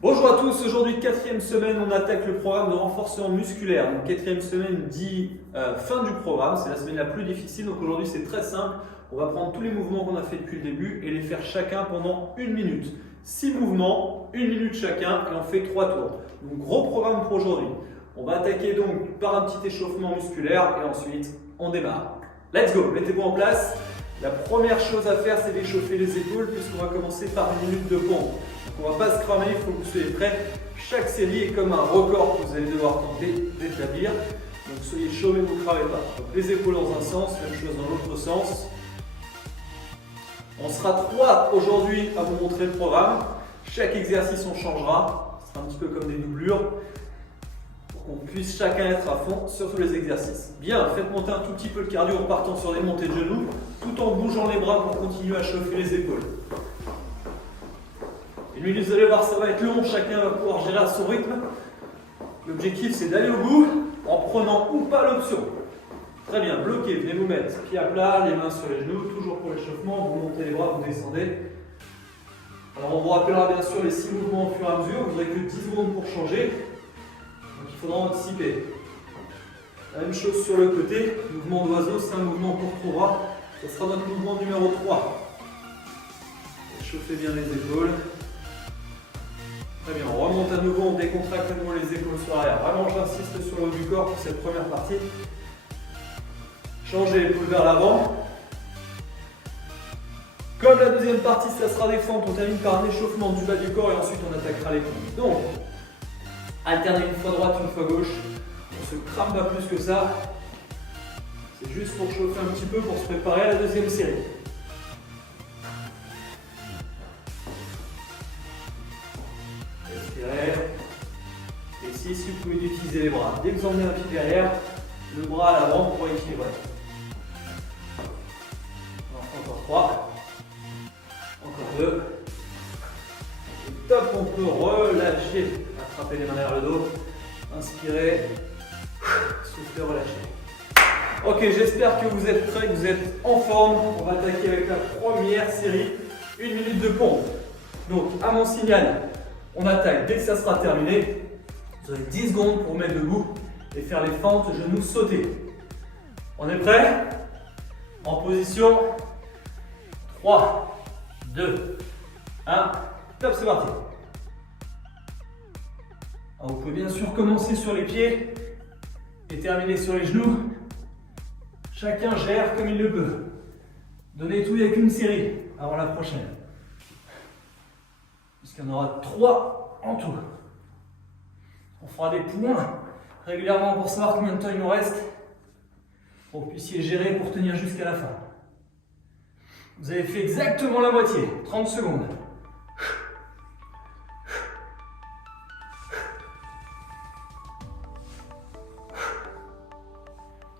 Bonjour à tous, aujourd'hui quatrième semaine, on attaque le programme de renforcement musculaire. Donc quatrième semaine dit fin du programme, c'est la semaine la plus difficile. Donc aujourd'hui c'est très simple, on va prendre tous les mouvements qu'on a fait depuis le début et les faire chacun pendant 1 minute. 6 mouvements, 1 minute chacun et on fait 3 tours. Donc gros programme pour aujourd'hui. On va attaquer donc par un petit échauffement musculaire et ensuite on démarre. Let's go, mettez-vous en place. La première chose à faire c'est d'échauffer les épaules puisqu'on va commencer par 1 minute de pompe. On ne va pas se cramer, il faut que vous soyez prêts. Chaque série est comme un record que vous allez devoir tenter d'établir. Donc soyez chaud mais ne vous cramez pas. Donc les épaules dans un sens, même chose dans l'autre sens. On sera 3 aujourd'hui à vous montrer le programme. Chaque exercice on changera. Ce sera un petit peu comme des doublures. Pour qu'on puisse chacun être à fond sur tous les exercices. Bien, faites monter un tout petit peu le cardio en partant sur des montées de genoux, tout en bougeant les bras pour continuer à chauffer les épaules. Et lui, vous allez voir, ça va être long, chacun va pouvoir gérer à son rythme. L'objectif, c'est d'aller au bout en prenant ou pas l'option. Très bien, bloquez, venez vous mettre pieds à plat, les mains sur les genoux, toujours pour l'échauffement, vous montez les bras, vous descendez. Alors on vous rappellera bien sûr les 6 mouvements au fur et à mesure, vous n'aurez que 10 secondes pour changer. Donc il faudra anticiper. La même chose sur le côté, mouvement d'oiseau, c'est un mouvement qu'on retrouvera. Ce sera notre mouvement numéro 3. Échauffez bien les épaules. Très bien, on remonte à nouveau, on décontracte à nouveau les épaules sur l'arrière. Vraiment, j'insiste sur le haut du corps pour cette première partie. Changez l'épaule vers l'avant. Comme la deuxième partie, ça sera des fentes, on termine par un échauffement du bas du corps et ensuite on attaquera les pompes. Donc, alternez une fois droite, une fois gauche. On ne se crame pas plus que ça. C'est juste pour chauffer un petit peu pour se préparer à la deuxième série. Et si vous pouvez utiliser les bras. Dès que vous emmenez un pied derrière, le bras à l'avant pour équilibrer. Encore 3. Encore 2. Et top, on peut relâcher. Attraper les mains derrière le dos. Inspirez. Soufflez, relâchez. Ok, j'espère que vous êtes prêts, que vous êtes en forme. On va attaquer avec la première série. 1 minute de pompe. Donc, à mon signal, on attaque dès que ça sera terminé. Vous aurez 10 secondes pour mettre debout et faire les fentes genoux sautés. On est prêt? En position 3, 2, 1, top, c'est parti. Alors, vous pouvez bien sûr commencer sur les pieds et terminer sur les genoux. Chacun gère comme il le peut. Donnez tout avec une série avant la prochaine. Puisqu'il y en aura 3 en tout. On fera des points régulièrement pour savoir combien de temps il nous reste pour que vous puissiez gérer pour tenir jusqu'à la fin. Vous avez fait exactement la moitié, 30 secondes.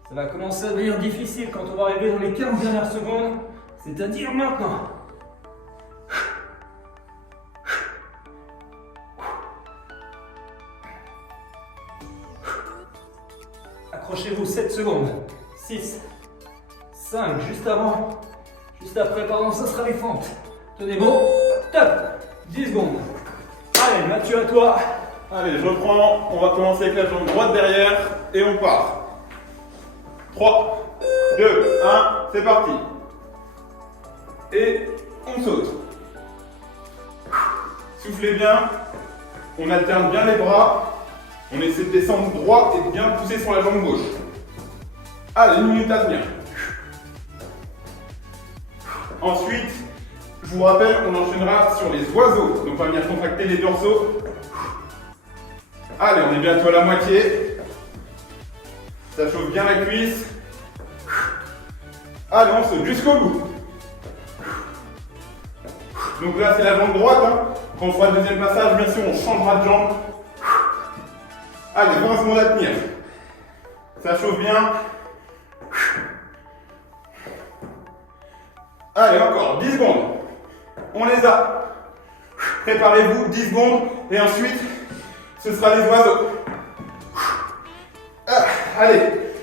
Ça va commencer à devenir difficile quand on va arriver dans les 15 dernières secondes, c'est-à-dire maintenant. Accrochez-vous 7 secondes. 6, 5, juste avant, juste après, pardon, ça sera les fentes. Tenez bon, top, 10 secondes. Allez, Mathieu, à toi. Allez, je reprends. On va commencer avec la jambe droite derrière et on part. 3, 2, 1, c'est parti. Et on saute. Soufflez bien. On alterne bien les bras. On essaie de descendre droit et de bien pousser sur la jambe gauche. Allez, 1 minute à tenir. Ensuite, je vous rappelle, on enchaînera sur les oiseaux. Donc on va venir contracter les dorsaux. Allez, on est bientôt à la moitié. Ça chauffe bien la cuisse. Allez, on saute jusqu'au bout. Donc là, c'est la jambe droite. Quand on fera le deuxième passage, bien sûr, on changera de jambe. Allez, 20 secondes à tenir. Ça chauffe bien. Allez, encore 10 secondes. On les a. Préparez-vous, 10 secondes. Et ensuite, ce sera les oiseaux. Allez,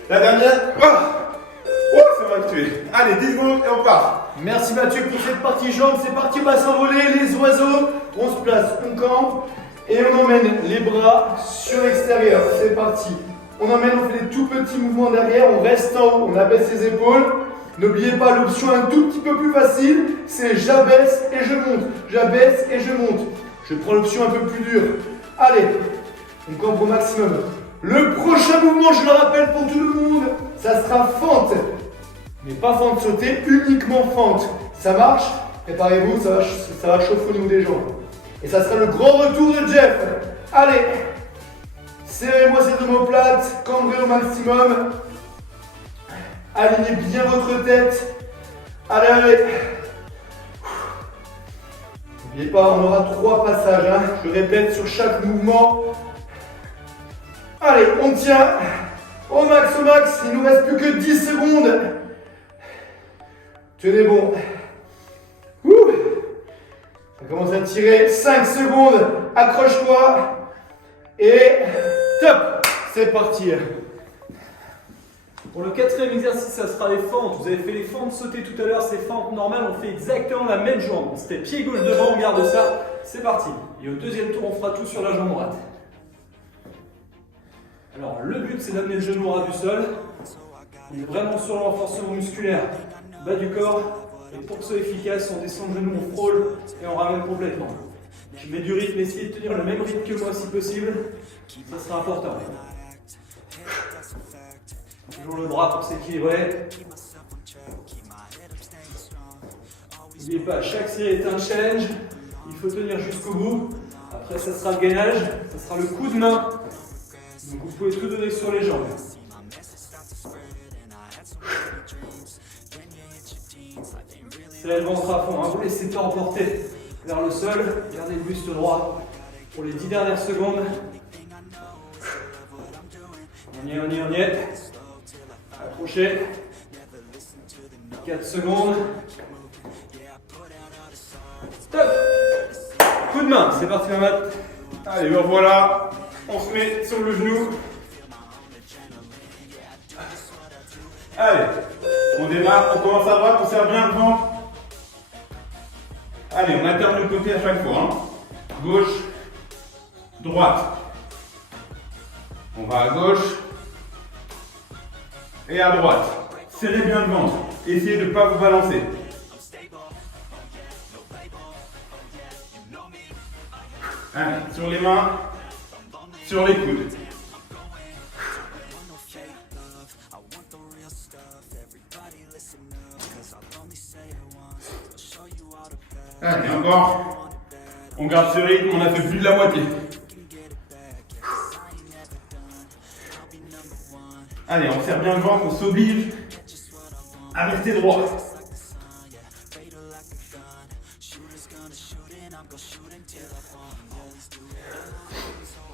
la dernière. Oh, ça m'a tué. Allez, 10 secondes et on part. Merci Mathieu pour cette partie jaune. C'est parti, on va s'envoler. Les oiseaux, on se place, on campe. Et on emmène les bras sur l'extérieur. C'est parti. On emmène, on fait des tout petits mouvements derrière. On reste en haut. On abaisse les épaules. N'oubliez pas l'option un tout petit peu plus facile. C'est j'abaisse et je monte. J'abaisse et je monte. Je prends l'option un peu plus dure. Allez. On campe au maximum. Le prochain mouvement, je le rappelle pour tout le monde, ça sera fente. Mais pas fente sautée, uniquement fente. Ça marche? Préparez-vous, ça va chauffer au niveau des jambes. Et ça sera le grand retour de Jeff. Allez, serrez-moi ces omoplates, cambrez au maximum. Alignez bien votre tête. Allez, allez. N'oubliez pas, on aura 3 passages. Hein. Je répète sur chaque mouvement. Allez, on tient. Au max, il nous reste plus que 10 secondes. Tenez bon. Ouh. Ça commence à tirer. 5 secondes. Accroche-toi. Et top. C'est parti. Pour le 4e exercice, ça sera les fentes. Vous avez fait les fentes sautées tout à l'heure, ces fentes normales, on fait exactement la même jambe. C'était pied gauche devant, on garde ça. C'est parti. Et au 2e tour, on fera tout sur la jambe droite. Alors, le but, c'est d'amener le genou au ras du sol. On est vraiment sur le renforcement musculaire bas du corps. Et pour que ce soit efficace, on descend le genou, on frôle et on ramène complètement. Je mets du rythme, essayez de tenir le même rythme que moi si possible. Ça sera important. Toujours le bras pour s'équilibrer. N'oubliez pas, chaque série est un challenge. Il faut tenir jusqu'au bout. Après, ça sera le gainage. Ça sera le coup de main. Donc vous pouvez tout donner sur les jambes. Serrez le ventre à fond, hein. Vous laissez pas emporter vers le sol. Gardez le buste droit pour les 10 dernières secondes. On y est. Accrochez. 4 secondes. Top. Coup de main, c'est parti Mamat. Allez, ben voilà. On se met sur le genou. Allez, on démarre, on commence à droite, on serre bien le ventre. Allez, on alterne le côté à chaque fois. Hein. Gauche, droite. On va à gauche et à droite. Serrez bien le ventre. Essayez de ne pas vous balancer. Allez, sur les mains, sur les coudes. Allez, encore. On garde ce rythme, on a fait plus de la moitié. Allez, on serre bien le ventre, on s'oblige à rester droit.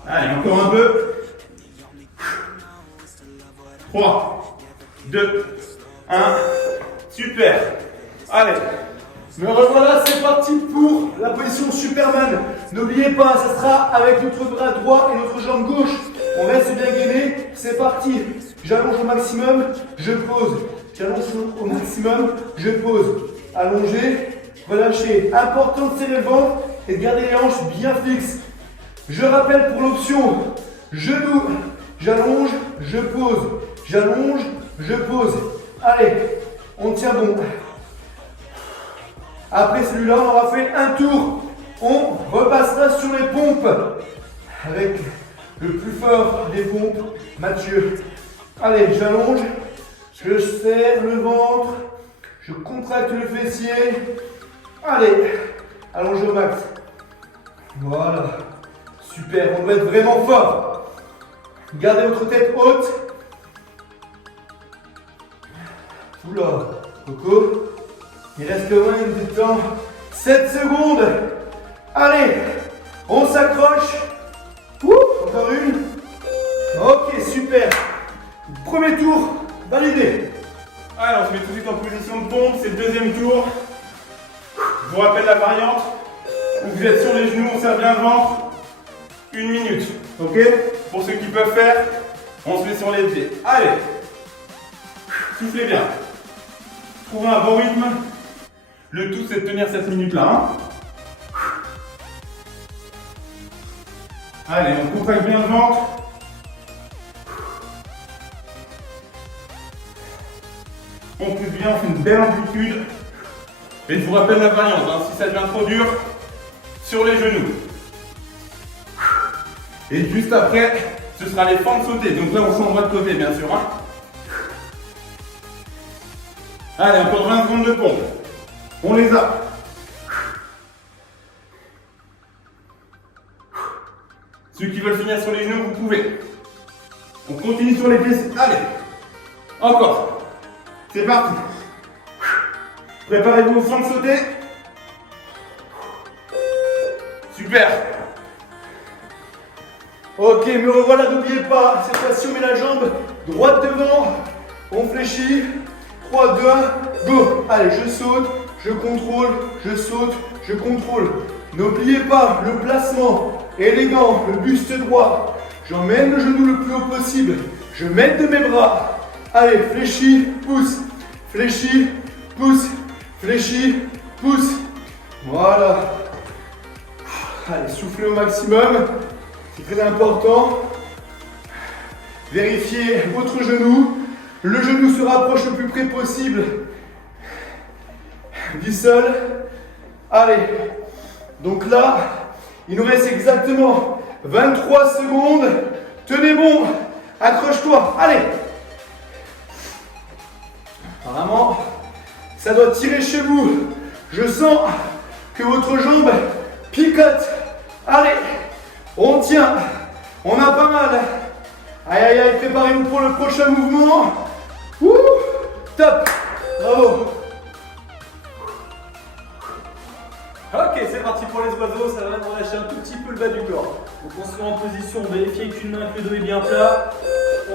Allez, encore un peu. 3, 2, 1. Super. Allez. Me revoilà, c'est parti pour la position Superman. N'oubliez pas, ça sera avec notre bras droit et notre jambe gauche. On reste bien gainé, c'est parti. J'allonge au maximum, je pose. J'allonge au maximum, je pose. Allongez, relâchez. Important de serrer le ventre et de garder les hanches bien fixes. Je rappelle pour l'option genou, j'allonge, je pose. J'allonge, je pose. Allez, on tient bon. Après celui-là, on aura fait un tour. On repassera sur les pompes avec le plus fort des pompes, Mathieu. Allez, j'allonge, je serre le ventre, je contracte le fessier. Allez, allonge au max. Voilà, super, on doit être vraiment fort. Gardez votre tête haute. Oula, Coco. Il reste loin de temps. 7 secondes. Allez, on s'accroche. Encore une. Ok, super. Premier tour, validé. Allez, on se met tout de suite en position de pompe, c'est le deuxième tour. Je vous rappelle la variante. Où vous êtes sur les genoux, on serre bien le ventre. 1 minute. Ok? Pour ceux qui peuvent faire, on se met sur les pieds. Allez. Soufflez bien. Trouvez un bon rythme. Le tout, c'est de tenir cette minute-là. Hein. Allez, on contracte bien le ventre. On pousse bien, on fait une belle amplitude. Et je vous rappelle la variante, hein, si ça devient trop dur, sur les genoux. Et juste après, ce sera les fentes sautées. Donc là, on changera de côté, bien sûr. Hein. Allez, encore 20 secondes de pompe. On les a. Ceux qui veulent finir sur les genoux, vous pouvez. On continue sur les pieds. Allez. Encore. C'est parti. Préparez-vous aux fentes sautées. Super. Ok, me revoilà, n'oubliez pas, cette fois-ci on met la jambe droite devant, on fléchit, 3, 2, 1, go. Allez, je saute, je contrôle, je saute, je contrôle. N'oubliez pas le placement élégant, le buste droit. J'emmène le genou le plus haut possible, je mets de mes bras. Allez, fléchis, pousse, fléchis, pousse, fléchis, pousse. Voilà. Allez, soufflez au maximum. C'est très important. Vérifiez votre genou. Le genou se rapproche le plus près possible du sol. Allez. Donc là, il nous reste exactement 23 secondes. Tenez bon. Accroche-toi. Allez. Apparemment, ça doit tirer chez vous. Je sens que votre jambe picote. Allez. On tient, on a pas mal. Aïe aïe aïe, préparez-vous pour le prochain mouvement. Ouh, top, bravo. Ok, c'est parti pour les oiseaux, ça va même relâcher un tout petit peu le bas du corps. Donc on se met en position, vérifiez qu'une main, que le dos est bien plat.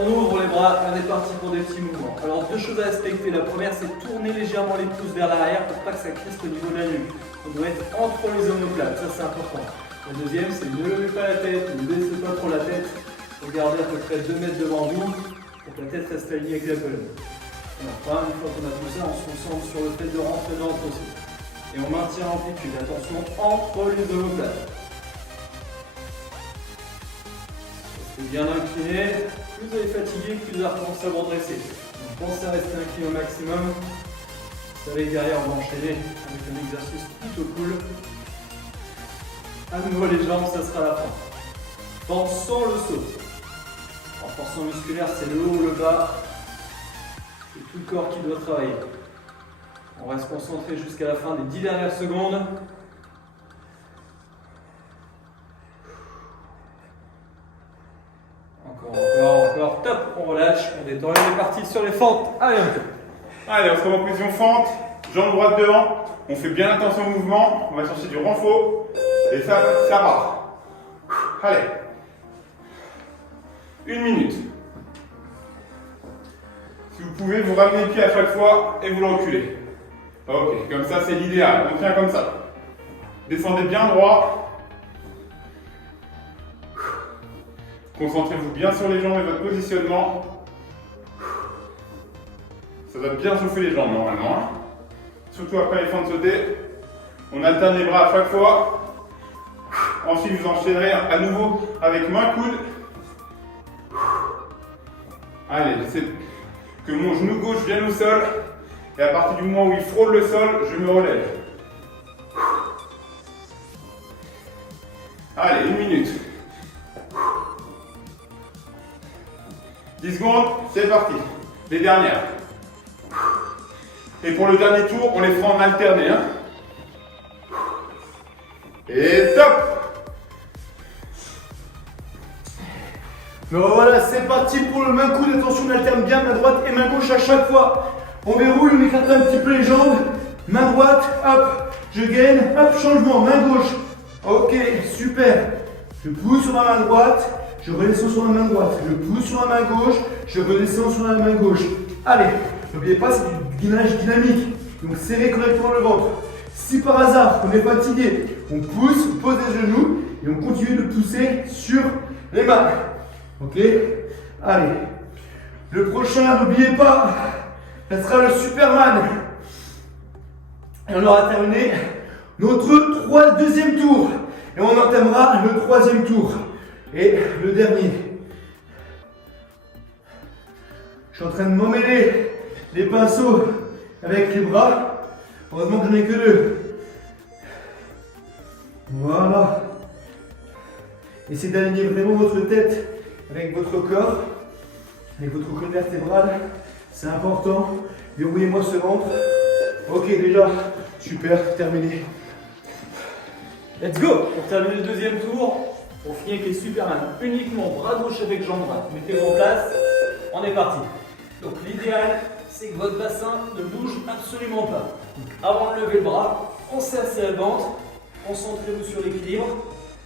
On ouvre les bras, on est parti pour des petits mouvements. Alors deux choses à respecter. La première, c'est tourner légèrement les pouces vers l'arrière pour pas que ça crispe au niveau de la nuque. On doit être entre les omoplates, ça c'est important. La deuxième, c'est ne levez pas la tête, ne baissez pas trop la tête. Regardez à peu près 2 mètres devant vous pour que la tête reste alignée avec la colonne. Et enfin, une fois qu'on a tout ça, on se concentre sur le fait de rentrer dans le fossé. Et on maintient l'amplitude. Attention, entre les omoplates. Restez bien incliné. Plus vous allez fatiguer, plus vous allez commencer à vous redresser. Donc pensez à rester incliné au maximum. Vous savez que derrière, on va enchaîner avec un exercice plutôt cool. À nouveau les jambes, ça sera la fin. Pensons le saut. Renforcement musculaire, c'est le haut, le bas. C'est tout le corps qui doit travailler. On reste concentré jusqu'à la fin des 10 dernières secondes. Encore. Top, on relâche, on détend. On est parti sur les fentes. Allez, Allez, on se remet en position fente. Jambe droite devant. On fait bien attention au mouvement. On va chercher du renfort. Et ça part. Allez. 1 minute. Si vous pouvez, vous ramenez le pied à chaque fois et vous le reculez. Ok, comme ça c'est l'idéal. On tient comme ça. Descendez bien droit. Concentrez-vous bien sur les jambes et votre positionnement. Ça doit bien chauffer les jambes normalement. Hein. Surtout après les fentes sautées. On alterne les bras à chaque fois. Ensuite, vous enchaînerez à nouveau avec main coude. Allez, j'essaie que mon genou gauche vienne au sol. Et à partir du moment où il frôle le sol, je me relève. Allez, 1 minute. 10 secondes, c'est parti. Les dernières. Et pour le dernier tour, on les fera en alterné. Hein. Et top! Donc voilà, c'est parti pour le main coude. Attention, on alterne bien main droite et main gauche à chaque fois. On verrouille, on écarte un petit peu les jambes. Main droite, hop, je gaine, hop, changement, main gauche. Ok, super. Je pousse sur ma main droite, je redescends sur la main droite. Je pousse sur la main gauche, je redescends sur la main gauche. Allez, n'oubliez pas, c'est du gainage dynamique. Donc serrez correctement le ventre. Si par hasard on est fatigué, on pousse, on pose les genoux et on continue de pousser sur les mains. Ok? Allez. Le prochain, n'oubliez pas, ça sera le Superman. Et on aura terminé notre deuxième tour. Et on entamera le troisième tour. Et le dernier. Je suis en train de m'emmêler les pinceaux avec les bras. Heureusement que j'en ai que 2. Voilà. Essayez d'aligner vraiment votre tête avec votre corps, avec votre colonne vertébrale. C'est important. Verrouillez-moi ce ventre. Ok, déjà. Super, terminé. Let's go! Pour terminer le deuxième tour, on finit avec les Superman. Uniquement bras gauche avec jambe droite. Mettez-vous en place. On est parti. Donc l'idéal, c'est que votre bassin ne bouge absolument pas. Donc, avant de lever le bras, on serre le ventre. Concentrez-vous sur l'équilibre.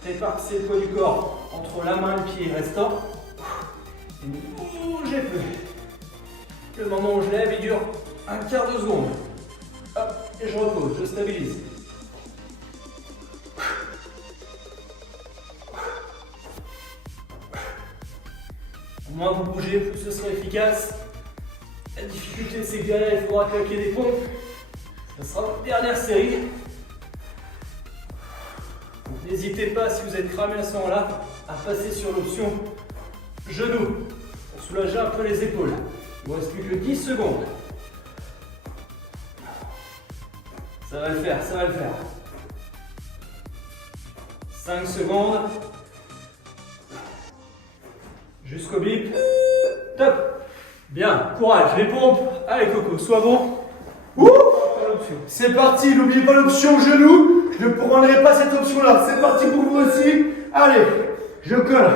Répartissez le poids du corps entre la main et le pied restant. Et ne bougez plus. Le moment où je lève, il dure un quart de seconde. Hop, et je repose, je stabilise. Moins vous bougez, plus ce sera efficace. La difficulté, c'est que derrière, il faudra claquer des pompes. Ce sera votre dernière série. N'hésitez pas, si vous êtes cramé à ce moment-là, à passer sur l'option genou pour soulager un peu les épaules. Il ne vous reste plus que 10 secondes. Ça va le faire, ça va le faire. 5 secondes. Jusqu'au bip. Top. Bien, courage, les pompes. Allez Coco, sois bon. C'est parti, n'oubliez pas l'option genou. Je ne prendrai pas cette option-là. C'est parti pour vous aussi. Allez, je colle.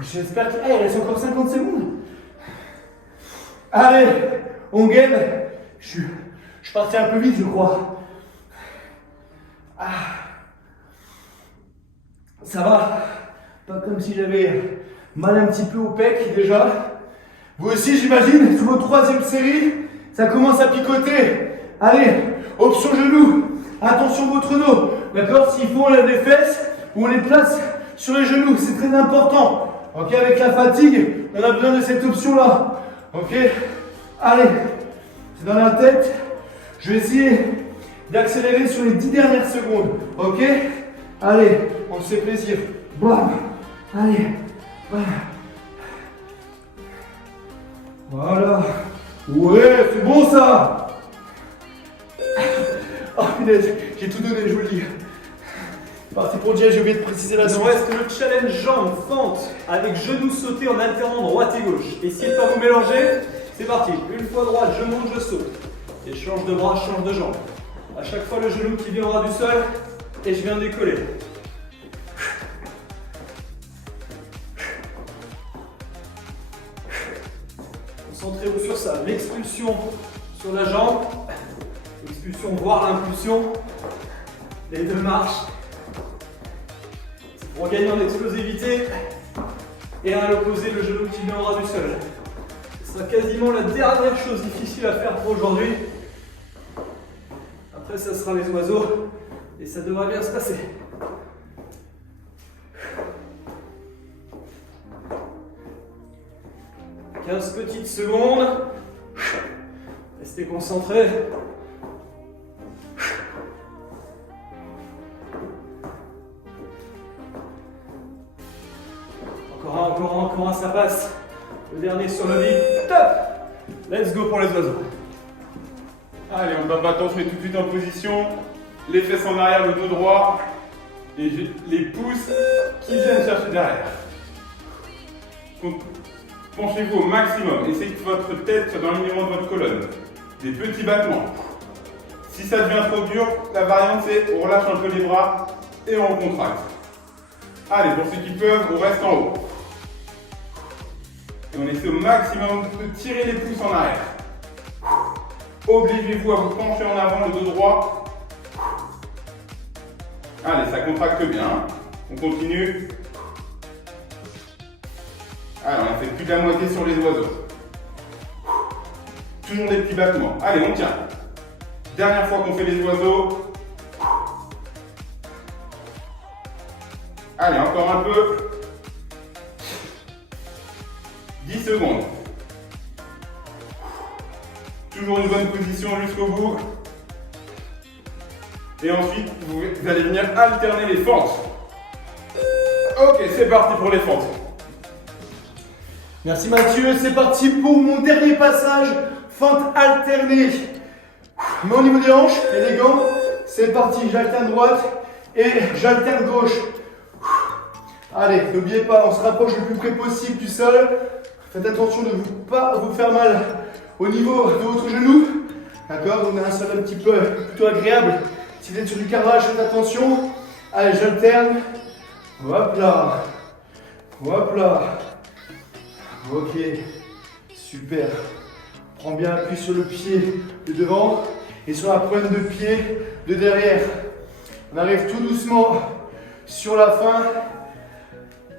J'espère qu'il reste encore 50 secondes. Allez, on gagne. Je suis parti un peu vite, je crois. Ça va. Pas comme si j'avais mal un petit peu au pec déjà. Vous aussi, j'imagine, sur votre troisième série, ça commence à picoter. Allez, option genou. Attention votre dos. D'accord? S'il faut, on lève les fesses ou on les place sur les genoux. C'est très important. Ok? Avec la fatigue, on a besoin de cette option-là. Ok? Allez, c'est dans la tête. Je vais essayer d'accélérer sur les 10 dernières secondes. Ok? Allez, on se fait plaisir. Bam! Allez, bam! Voilà. Ouais, c'est bon ça. Oh punaise, j'ai tout donné, je vous le dis. Parti pour dire, j'ai oublié de préciser la Il suite. nous reste le challenge jambes, fente, avec genoux sautés en alternant droite et gauche. Essayez de ne pas vous mélanger. C'est parti. Une fois droite, je monte, je saute. Et je change de bras, je change de jambe. À chaque fois, le genou qui viendra du sol et je viens de décoller. Concentrez-vous sur ça. L'expulsion sur la jambe. L'expulsion, voire l'impulsion. Les deux marches. C'est pour gagner en explosivité. Et à l'opposé, le genou qui viendra du sol. Ce sera quasiment la dernière chose difficile à faire pour aujourd'hui. Après, ça sera les oiseaux. Et ça devrait bien se passer. « 15 petites secondes. Restez concentrés. Encore un, ça passe. Le dernier sur le vide. Top. Let's go pour les oiseaux. Allez, on va battre, on se met tout de suite en position. Les fesses en arrière, le dos droit. Et les pouces qui viennent chercher derrière. Penchez-vous au maximum. Essayez que votre tête soit dans l'alignement de votre colonne. Des petits battements. Si ça devient trop dur, la variante c'est on relâche un peu les bras et on contracte. Allez, pour ceux qui peuvent, on reste en haut. Et on essaie au maximum de tirer les pouces en arrière. Obligez-vous à vous pencher en avant, le dos droit. Allez, ça contracte bien. On continue. Allez, on a fait plus de la moitié sur les oiseaux. Toujours des petits battements. Allez, on tient. Dernière fois qu'on fait les oiseaux. Allez, encore un peu. 10 secondes. Toujours une bonne position jusqu'au bout. Et ensuite, vous allez venir alterner les fentes. Ok, c'est parti pour les fentes. Merci Mathieu, c'est parti pour mon dernier passage, fente alternée. Mais au niveau des hanches et des gants, c'est parti, j'alterne droite et j'alterne gauche. Allez, n'oubliez pas, on se rapproche le plus près possible du sol. Faites attention de ne pas vous faire mal au niveau de votre genou. D'accord, on a un sol un petit peu plutôt agréable. Si vous êtes sur du carrelage, faites attention. Allez, j'alterne. Hop là. Hop là. Ok, super. Prends bien appui sur le pied de devant et sur la pointe de pied de derrière. On arrive tout doucement sur la fin.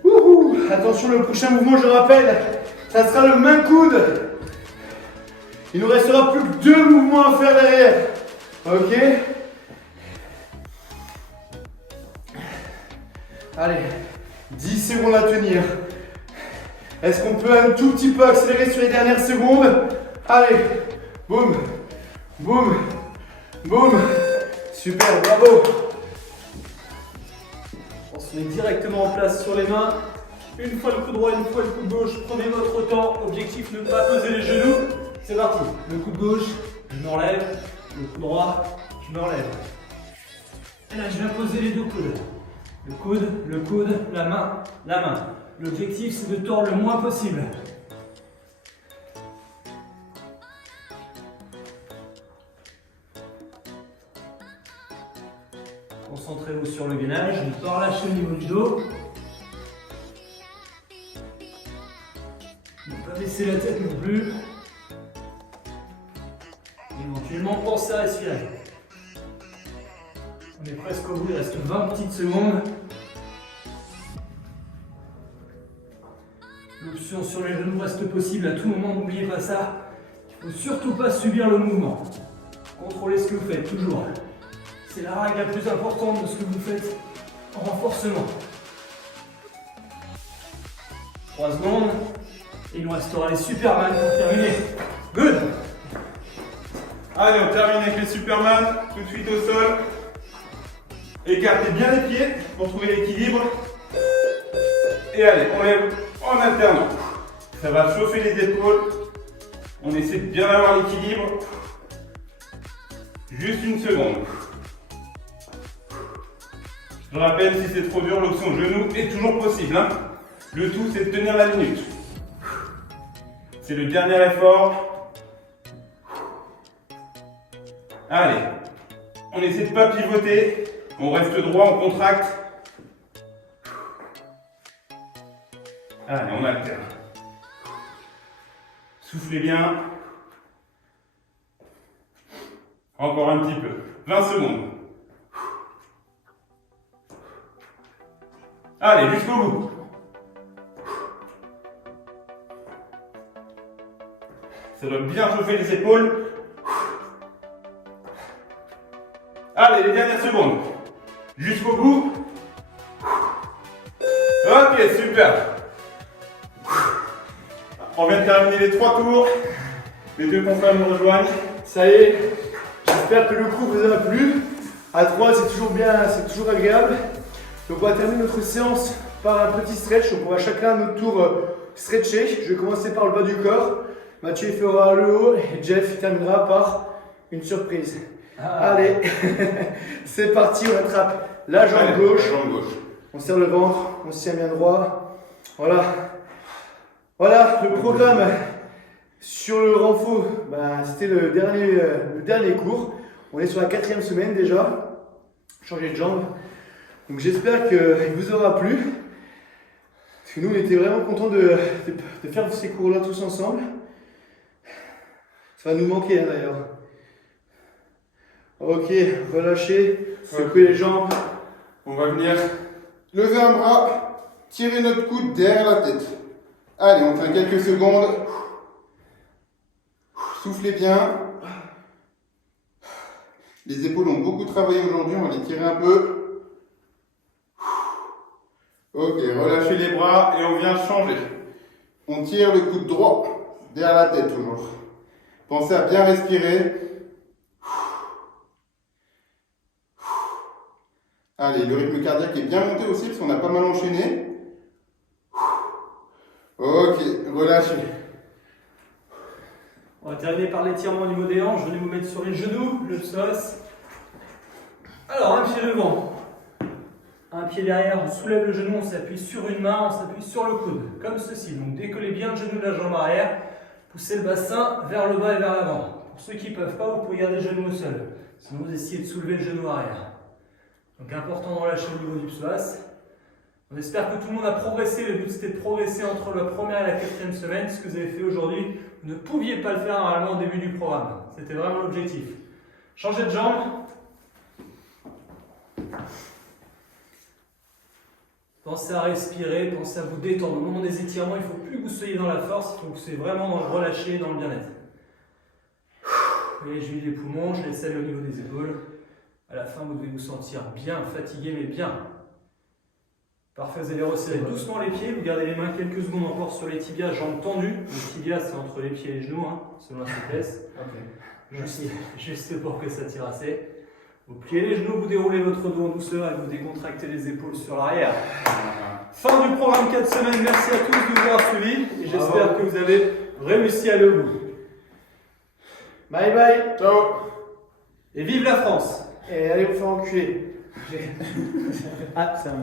Wouhou. Attention, le prochain mouvement, je rappelle, ça sera le main-coude. Il nous restera plus que 2 mouvements à faire derrière. Ok. Allez, 10 secondes à tenir. Est-ce qu'on peut un tout petit peu accélérer sur les dernières secondes? Allez, boum, boum, boum. Super, bravo. On se met directement en place sur les mains. Une fois le coup droit, une fois le coup de gauche. Prenez votre temps. Objectif, ne pas peser les genoux. C'est parti. Le coup de gauche, je m'enlève. Le coup droit, je me relève. Et là, je viens poser les deux coudes. Le coude, la main, la main. L'objectif, c'est de tordre le moins possible. Concentrez-vous sur le gainage, ne pas relâcher au niveau du dos. Ne pas baisser la tête non plus. Éventuellement, pensez à respirer. On est presque au bout, il reste 20 petites secondes. L'option sur les genoux reste possible à tout moment, n'oubliez pas ça. Il ne faut surtout pas subir le mouvement. Contrôlez ce que vous faites, toujours. C'est la règle la plus importante de ce que vous faites en renforcement. 3 secondes. Et il nous restera les Superman pour terminer. Good! Allez, on termine avec les Superman, tout de suite au sol. Écartez bien les pieds pour trouver l'équilibre. Et allez, on lève en alternant. Ça va chauffer les épaules. On essaie de bien avoir l'équilibre. Juste une seconde. Je rappelle, si c'est trop dur, l'option genou est toujours possible. Hein. Le tout, c'est de tenir la minute. C'est le dernier effort. Allez, on essaie de ne pas pivoter. On reste droit, on contracte. Allez, on alterne. Soufflez bien. Encore un petit peu. 20 secondes. Allez, jusqu'au bout. Ça doit bien chauffer les épaules. Allez, les dernières secondes. Jusqu'au bout. Ok, super. On vient de terminer les 3 tours. Les 2 confrères nous rejoignent. Ça y est, j'espère que le coup vous a plu. À 3, c'est toujours bien, c'est toujours agréable. Donc on va terminer notre séance par un petit stretch. Donc on va chacun à notre tour stretcher. Je vais commencer par le bas du corps. Mathieu fera le haut et Jeff terminera par une surprise. Allez, c'est parti, on attrape la jambe gauche. On serre le ventre, on se tient bien droit. Voilà. Voilà, le programme sur le renfort, c'était le dernier cours. On est sur la 4e semaine déjà. Changer de jambe. Donc j'espère qu'il vous aura plu. Parce que nous, on était vraiment contents de faire ces cours-là tous ensemble. Ça va nous manquer d'ailleurs. Ok, relâchez, secouez les jambes. On va venir lever un bras, tirer notre coude derrière la tête. Allez, on fait quelques secondes. Soufflez bien. Les épaules ont beaucoup travaillé aujourd'hui, on va les tirer un peu. Ok, relâchez les bras et on vient changer. On tire le coude droit derrière la tête toujours. Pensez à bien respirer. Allez, le rythme cardiaque est bien monté aussi parce qu'on a pas mal enchaîné. Ok, relâchez. On va terminer par l'étirement au niveau des hanches. Je vais vous mettre sur les genoux, le psoas. Alors, un pied devant, un pied derrière, on soulève le genou, on s'appuie sur une main, on s'appuie sur le coude, comme ceci. Donc décollez bien le genou de la jambe arrière, poussez le bassin vers le bas et vers l'avant. Pour ceux qui ne peuvent pas, vous pouvez garder le genou au sol. Sinon, vous essayez de soulever le genou arrière. Donc important de relâcher au niveau du psoas. On espère que tout le monde a progressé. Le but c'était de progresser entre la première et la 4e semaine. Ce que vous avez fait aujourd'hui, vous ne pouviez pas le faire normalement au début du programme. C'était vraiment l'objectif. Changez de jambe. Pensez à respirer, pensez à vous détendre. Au moment des étirements, il ne faut plus que vous soyez dans la force, il faut que vous soyez vraiment dans le relâché, dans le bien-être. Et j'huile les poumons, je les salue au niveau des épaules. À la fin, vous devez vous sentir bien, fatigué, mais bien. Parfait, vous allez resserrer doucement les pieds, vous gardez les mains quelques secondes encore sur les tibias, jambes tendues. Les tibias, c'est entre les pieds et les genoux, selon la souplesse. Juste pour que ça tire assez. Vous pliez les genoux, vous déroulez votre dos en douceur et vous décontractez les épaules sur l'arrière. Fin du programme 4 semaines, merci à tous de nous avoir suivis et j'espère que vous avez réussi à aller au bout. Bye bye. Ciao. Et vive la France! Et allez vous faire enculer. Ah, c'est un...